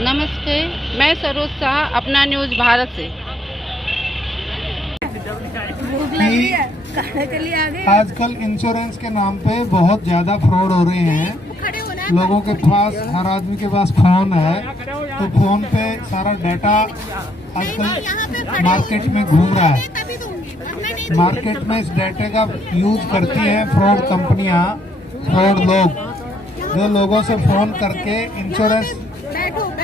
नमस्ते, मैं सरोज शाह, अपना न्यूज़ भारत से। आजकल इंश्योरेंस के नाम पे बहुत ज़्यादा फ्रॉड हो रहे हैं। लोगों के पास, हर आदमी के पास फ़ोन है, तो फ़ोन पे सारा डाटा आजकल मार्केट में घूम रहा है। मार्केट में इस डाटे का यूज करती हैं फ्रॉड कंपनियां, फ्रॉड लोग, जो लोगों से फ़ोन करके इंश्योरेंस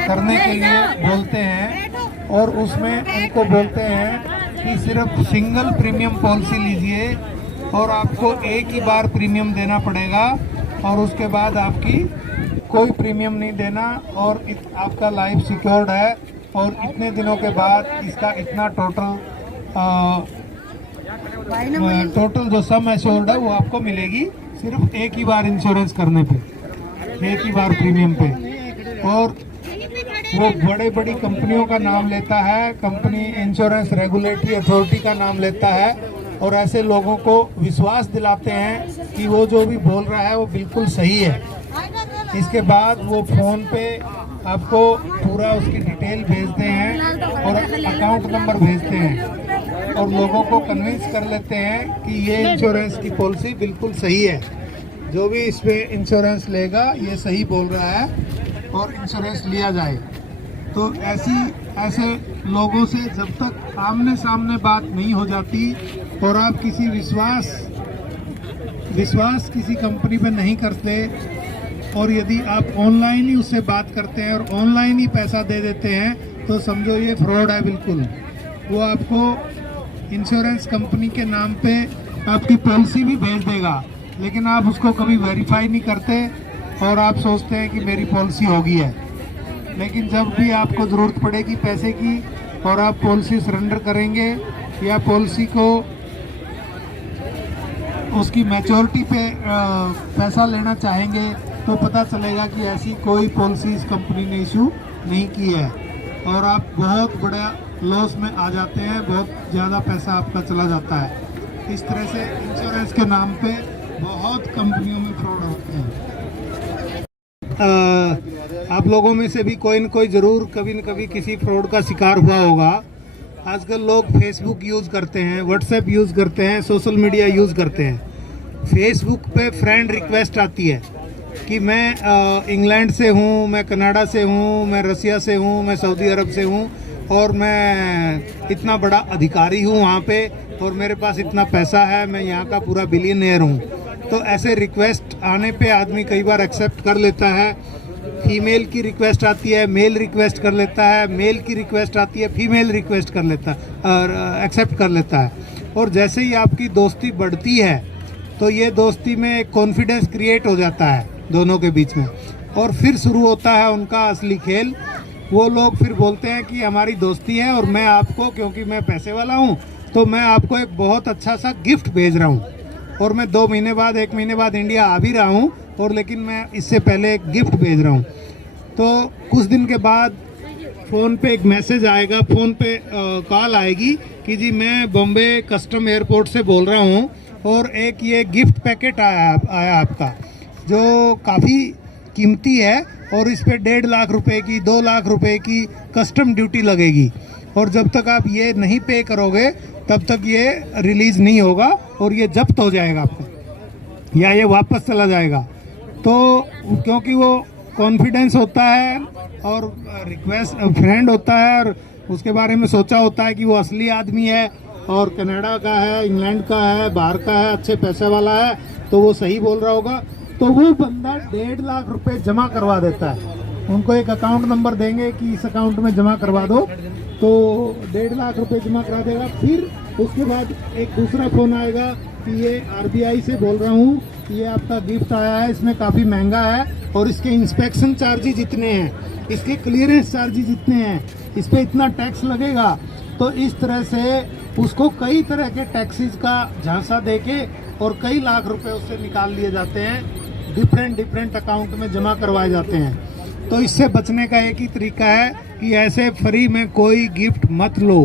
करने के लिए बोलते हैं और उसमें उनको बोलते हैं कि सिर्फ सिंगल प्रीमियम पॉलिसी लीजिए और आपको एक ही बार प्रीमियम देना पड़ेगा और उसके बाद आपकी कोई प्रीमियम नहीं देना और आपका लाइफ सिक्योर्ड है और इतने दिनों के बाद इसका इतना टोटल जो सम एश्योर्ड है वो आपको मिलेगी सिर्फ एक ही बार इंश्योरेंस करने पे, एक ही बार प्रीमियम पे। और वो बड़ी कंपनियों का नाम लेता है, कंपनी इंश्योरेंस रेगुलेटरी अथॉरिटी का नाम लेता है और ऐसे लोगों को विश्वास दिलाते हैं कि वो जो भी बोल रहा है वो बिल्कुल सही है। इसके बाद वो फ़ोन पे आपको पूरा उसकी डिटेल भेजते हैं और अकाउंट नंबर भेजते हैं और लोगों को कन्विंस कर लेते हैं कि ये इंश्योरेंस की पॉलिसी बिल्कुल सही है, जो भी इस पे इंश्योरेंस लेगा ये सही बोल रहा है और इंश्योरेंस लिया जाए। तो ऐसे लोगों से जब तक आमने सामने बात नहीं हो जाती और आप किसी विश्वास किसी कंपनी पे नहीं करते और यदि आप ऑनलाइन ही उससे बात करते हैं और ऑनलाइन ही पैसा दे देते हैं तो समझो ये फ्रॉड है बिल्कुल। वो आपको इंश्योरेंस कंपनी के नाम पे आपकी पॉलिसी भी भेज देगा, लेकिन आप उसको कभी वेरीफाई नहीं करते और आप सोचते हैं कि मेरी पॉलिसी हो गई है। लेकिन जब भी आपको ज़रूरत पड़ेगी पैसे की और आप पॉलिसी सरेंडर करेंगे या पॉलिसी को उसकी मैच्योरिटी पे पैसा लेना चाहेंगे तो पता चलेगा कि ऐसी कोई पॉलिसी इस कंपनी ने इशू नहीं की है और आप बहुत बड़ा लॉस में आ जाते हैं, बहुत ज़्यादा पैसा आपका चला जाता है। इस तरह से इंश्योरेंस के नाम पे बहुत कंपनियों में फ्रॉड होते हैं। आप लोगों में से भी कोई न कोई ज़रूर कभी न कभी किसी फ्रॉड का शिकार हुआ होगा। आजकल लोग फेसबुक यूज़ करते हैं, व्हाट्सएप यूज़ करते हैं, सोशल मीडिया यूज़ करते हैं। फेसबुक पे फ्रेंड रिक्वेस्ट आती है कि मैं इंग्लैंड से हूँ, मैं कनाडा से हूँ, मैं रसिया से हूँ, मैं सऊदी अरब से हूँ और मैं इतना बड़ा अधिकारी हूँ वहाँ पे और मेरे पास इतना पैसा है, मैं यहाँ का पूरा बिलियनियर हूँ। तो ऐसे रिक्वेस्ट आने पे आदमी कई बार एक्सेप्ट कर लेता है। फीमेल की रिक्वेस्ट आती है, मेल रिक्वेस्ट कर लेता है, मेल की रिक्वेस्ट आती है, फीमेल रिक्वेस्ट कर लेता है और एक्सेप्ट कर लेता है। और जैसे ही आपकी दोस्ती बढ़ती है तो ये दोस्ती में एक कॉन्फिडेंस क्रिएट हो जाता है दोनों के बीच में और फिर शुरू होता है उनका असली खेल। वो लोग फिर बोलते हैं कि हमारी दोस्ती है और मैं आपको, क्योंकि मैं पैसे वाला हूँ, तो मैं आपको एक बहुत अच्छा सा गिफ्ट भेज रहा हूँ और मैं 2 महीने बाद, 1 महीने बाद इंडिया आ भी रहा हूँ और लेकिन मैं इससे पहले एक गिफ्ट भेज रहा हूँ। तो कुछ दिन के बाद फ़ोन पे एक मैसेज आएगा, फ़ोन पे कॉल आएगी कि जी मैं बॉम्बे कस्टम एयरपोर्ट से बोल रहा हूँ और एक ये गिफ्ट पैकेट आया आपका जो काफ़ी कीमती है और इस पे 1.5 लाख रुपए की, 2 लाख रुपए की कस्टम ड्यूटी लगेगी और जब तक आप ये नहीं पे करोगे तब तक ये रिलीज़ नहीं होगा और ये जब्त हो जाएगा आपको या ये वापस चला जाएगा। तो क्योंकि वो कॉन्फिडेंस होता है और रिक्वेस्ट फ्रेंड होता है और उसके बारे में सोचा होता है कि वो असली आदमी है और कनाडा का है, इंग्लैंड का है, बाहर का है, अच्छे पैसे वाला है, तो वो सही बोल रहा होगा। तो वो बंदा 1.5 लाख रुपए जमा करवा देता है। उनको एक अकाउंट नंबर देंगे कि इस अकाउंट में जमा करवा दो, तो 1.5 लाख रुपए जमा करा देगा। फिर उसके बाद एक दूसरा फ़ोन आएगा कि ये आरबीआई से बोल रहा हूँ, ये आपका गिफ्ट आया है, इसमें काफ़ी महंगा है और इसके इंस्पेक्शन चार्जेज इतने हैं, इसके क्लियरेंस चार्जेज इतने हैं, इस पर इतना टैक्स लगेगा। तो इस तरह से उसको कई तरह के टैक्सेस का झांसा देके और कई लाख रुपए उससे निकाल लिए जाते हैं, डिफरेंट अकाउंट में जमा करवाए जाते हैं। तो इससे बचने का एक ही तरीका है कि ऐसे फ्री में कोई गिफ्ट मत लो,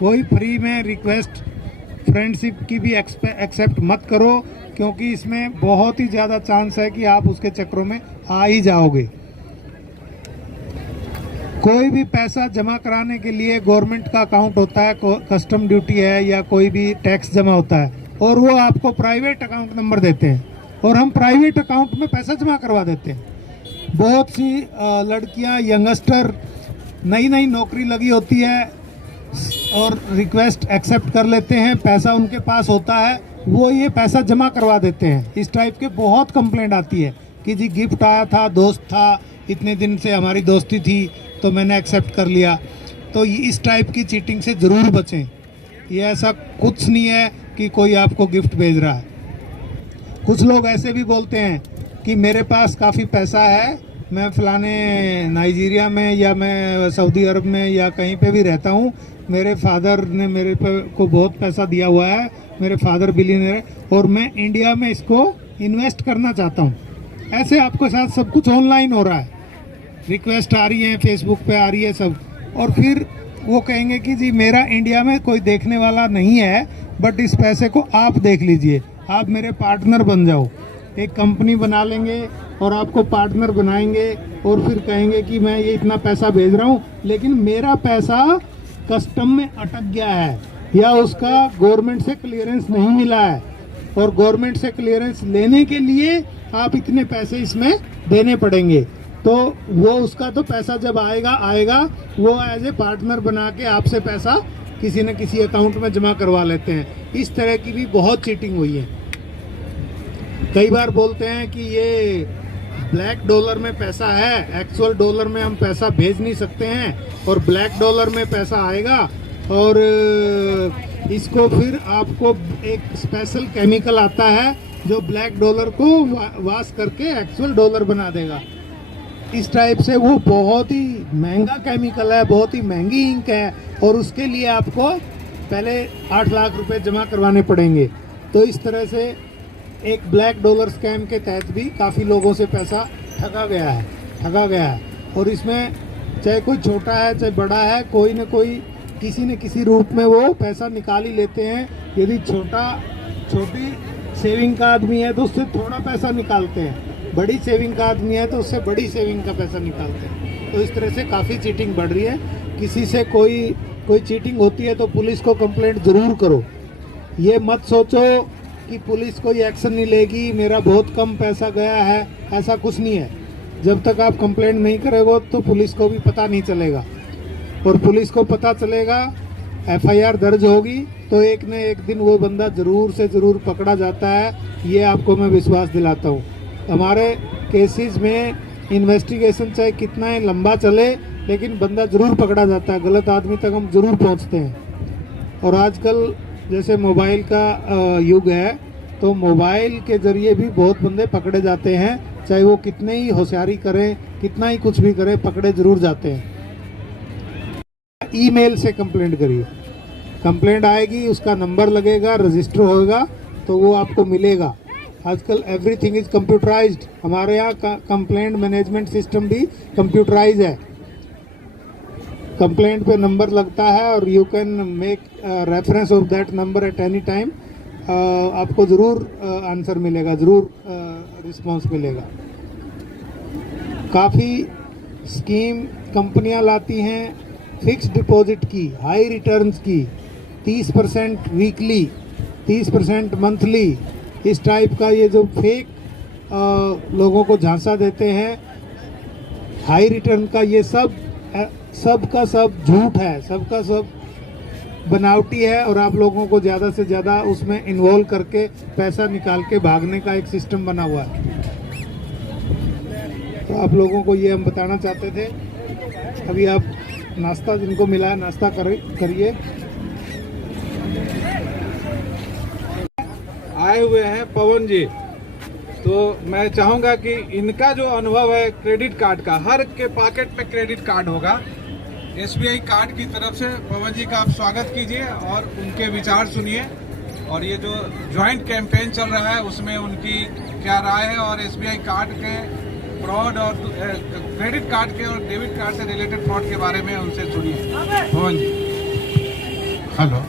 कोई फ्री में रिक्वेस्ट फ्रेंडशिप की भी एक्सेप्ट मत करो, क्योंकि इसमें बहुत ही ज़्यादा चांस है कि आप उसके चक्रों में आ ही जाओगे। कोई भी पैसा जमा कराने के लिए गवर्नमेंट का अकाउंट होता है, कस्टम ड्यूटी है या कोई भी टैक्स जमा होता है, और वो आपको प्राइवेट अकाउंट नंबर देते हैं और हम प्राइवेट अकाउंट में पैसा जमा करवा देते हैं। बहुत सी लड़कियां, यंगस्टर, नई नई नौकरी लगी होती है और रिक्वेस्ट एक्सेप्ट कर लेते हैं, पैसा उनके पास होता है, वो ये पैसा जमा करवा देते हैं। इस टाइप के बहुत कंप्लेंट आती है कि जी गिफ्ट आया था, दोस्त था, इतने दिन से हमारी दोस्ती थी तो मैंने एक्सेप्ट कर लिया। तो इस टाइप की चीटिंग से ज़रूर बचें। ये ऐसा कुछ नहीं है कि कोई आपको गिफ्ट भेज रहा है। कुछ लोग ऐसे भी बोलते हैं कि मेरे पास काफ़ी पैसा है, मैं फलाने नाइजीरिया में या मैं सऊदी अरब में या कहीं पे भी रहता हूँ, मेरे फादर ने मेरे को बहुत पैसा दिया हुआ है, मेरे फादर बिलियनर है और मैं इंडिया में इसको इन्वेस्ट करना चाहता हूँ। ऐसे आपके साथ सब कुछ ऑनलाइन हो रहा है, रिक्वेस्ट आ रही है, फेसबुक पे आ रही है सब, और फिर वो कहेंगे कि जी मेरा इंडिया में कोई देखने वाला नहीं है, बट इस पैसे को आप देख लीजिए, आप मेरे पार्टनर बन जाओ। एक कंपनी बना लेंगे और आपको पार्टनर बनाएंगे और फिर कहेंगे कि मैं ये इतना पैसा भेज रहा हूँ, लेकिन मेरा पैसा कस्टम में अटक गया है या उसका गवर्नमेंट से क्लियरेंस नहीं मिला है, और गवर्नमेंट से क्लियरेंस लेने के लिए आप इतने पैसे इसमें देने पड़ेंगे। तो वो उसका तो पैसा जब आएगा वो एज ए पार्टनर बना के आपसे पैसा किसी न किसी अकाउंट में जमा करवा लेते हैं। इस तरह की भी बहुत चीटिंग हुई है। कई बार बोलते हैं कि ये ब्लैक डॉलर में पैसा है, एक्चुअल डॉलर में हम पैसा भेज नहीं सकते हैं, और ब्लैक डॉलर में पैसा आएगा और इसको फिर आपको एक स्पेशल केमिकल आता है जो ब्लैक डॉलर को वाश करके एक्चुअल डॉलर बना देगा। इस टाइप से वो बहुत ही महंगा केमिकल है, बहुत ही महंगी इंक है, और उसके लिए आपको पहले 8 लाख रुपए जमा करवाने पड़ेंगे। तो इस तरह से एक ब्लैक डॉलर स्कैम के तहत भी काफ़ी लोगों से पैसा ठगा गया है। और इसमें चाहे कोई छोटा है चाहे बड़ा है, कोई न कोई किसी न किसी रूप में वो पैसा निकाल ही लेते हैं। यदि छोटी सेविंग का आदमी है तो उससे थोड़ा पैसा निकालते हैं, बड़ी सेविंग का आदमी है तो उससे बड़ी सेविंग का पैसा निकालते हैं। तो इस तरह से काफ़ी चीटिंग बढ़ रही है। किसी से कोई चीटिंग होती है तो पुलिस को कंप्लेंट ज़रूर करो। ये मत सोचो कि पुलिस कोई एक्शन नहीं लेगी, मेरा बहुत कम पैसा गया है, ऐसा कुछ नहीं है। जब तक आप कंप्लेंट नहीं करोगे तो पुलिस को भी पता नहीं चलेगा, और पुलिस को पता चलेगा, FIR दर्ज होगी तो एक न एक दिन वो बंदा ज़रूर से ज़रूर पकड़ा जाता है। ये आपको मैं विश्वास दिलाता हूँ। हमारे केसेस में इन्वेस्टिगेशन चाहे कितना ही लंबा चले, लेकिन बंदा ज़रूर पकड़ा जाता है, गलत आदमी तक हम ज़रूर पहुँचते हैं। और आजकल जैसे मोबाइल का युग है, तो मोबाइल के ज़रिए भी बहुत बंदे पकड़े जाते हैं, चाहे वो कितने ही होशियारी करें, कितना ही कुछ भी करें, पकड़े ज़रूर जाते हैं। ईमेल से कंप्लेंट करिए, कंप्लेंट आएगी, उसका नंबर लगेगा, रजिस्टर होएगा तो वो आपको मिलेगा। आजकल एवरीथिंग इज कंप्यूटराइज्ड। हमारे यहाँ कंप्लेंट मैनेजमेंट सिस्टम भी कंप्यूटराइज है। कंप्लेंट पे नंबर लगता है और you can make reference of that number at any time. आपको ज़रूर आंसर मिलेगा, ज़रूर रिस्पांस मिलेगा। काफ़ी स्कीम कंपनियां लाती हैं फिक्स डिपॉजिट की, हाई रिटर्न्स की, 30% वीकली, 30% मंथली, इस टाइप का ये जो फेक लोगों को झांसा देते हैं हाई रिटर्न का, ये सब का सब झूठ है, सबका सब बनावटी है, और आप लोगों को ज़्यादा से ज़्यादा उसमें इन्वॉल्व करके पैसा निकाल के भागने का एक सिस्टम बना हुआ है। तो आप लोगों को ये हम बताना चाहते थे। अभी आप नाश्ता जिनको मिला है नाश्ता करिए। आए हुए हैं पवन जी, तो मैं चाहूँगा कि इनका जो अनुभव है क्रेडिट कार्ड का, हर के पॉकेट में क्रेडिट कार्ड होगा। SBI कार्ड की तरफ से पवन जी का आप स्वागत कीजिए और उनके विचार सुनिए, और ये जो जॉइंट कैंपेन चल रहा है उसमें उनकी क्या राय है, और SBI कार्ड के फ्रॉड और क्रेडिट कार्ड के और डेबिट कार्ड से रिलेटेड फ्रॉड के बारे में उनसे सुनिए। पवन जी। हेलो।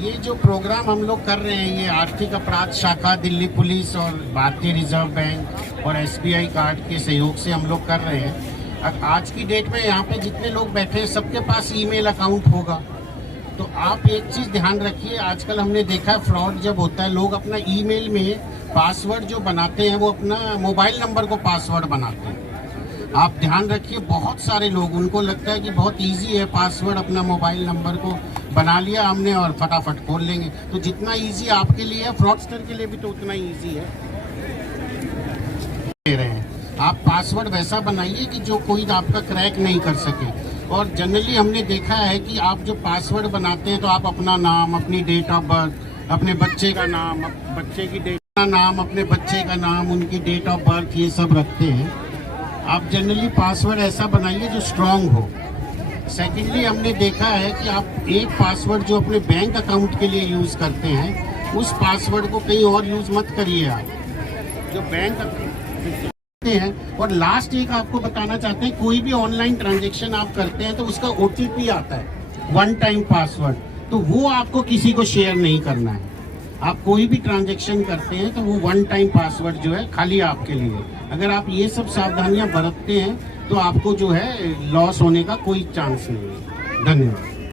ये जो प्रोग्राम हम लोग कर रहे हैं, ये आर्थिक अपराध शाखा, दिल्ली पुलिस और भारतीय रिजर्व बैंक और SBI कार्ड के सहयोग से हम लोग कर रहे हैं। आज की डेट में यहाँ पे जितने लोग बैठे हैं सबके पास ईमेल अकाउंट होगा। तो आप एक चीज ध्यान रखिए, आजकल हमने देखा है फ्रॉड जब होता है लोग अपना ईमेल में पासवर्ड जो बनाते हैं वो अपना मोबाइल नंबर को पासवर्ड बनाते हैं। आप ध्यान रखिए, बहुत सारे लोग, उनको लगता है कि बहुत इजी है पासवर्ड, अपना मोबाइल नंबर को बना लिया हमने और फटाफट खोल लेंगे। तो जितना इजी आपके लिए है फ्रॉडस्टर के लिए भी तो उतना इजी है। दे रहे हैं आप पासवर्ड वैसा बनाइए कि जो कोई आपका क्रैक नहीं कर सके। और जनरली हमने देखा है कि आप जो पासवर्ड बनाते हैं तो आप अपना नाम, अपनी डेट ऑफ बर्थ, अपने बच्चे का नाम, बच्चे की डेट का नाम, अपने बच्चे का नाम, उनकी डेट ऑफ बर्थ, ये सब रखते हैं। आप जनरली पासवर्ड ऐसा बनाइए जो स्ट्रांग हो। सेकेंडली हमने देखा है कि आप एक पासवर्ड जो अपने बैंक अकाउंट के लिए यूज करते हैं उस पासवर्ड को कहीं और यूज मत करिए। आप जो बैंक हैं। और लास्ट एक आपको बताना चाहते हैं, कोई भी ऑनलाइन ट्रांजैक्शन आप करते हैं तो उसका OTP आता है, वन टाइम पासवर्ड, तो वो आपको किसी को शेयर नहीं करना है। आप कोई भी ट्रांजैक्शन करते हैं तो वो वन टाइम पासवर्ड जो है खाली आपके लिए। अगर आप ये सब सावधानियां बरतते हैं तो आपको जो है लॉस होने का कोई चांस नहीं है। धन्यवाद।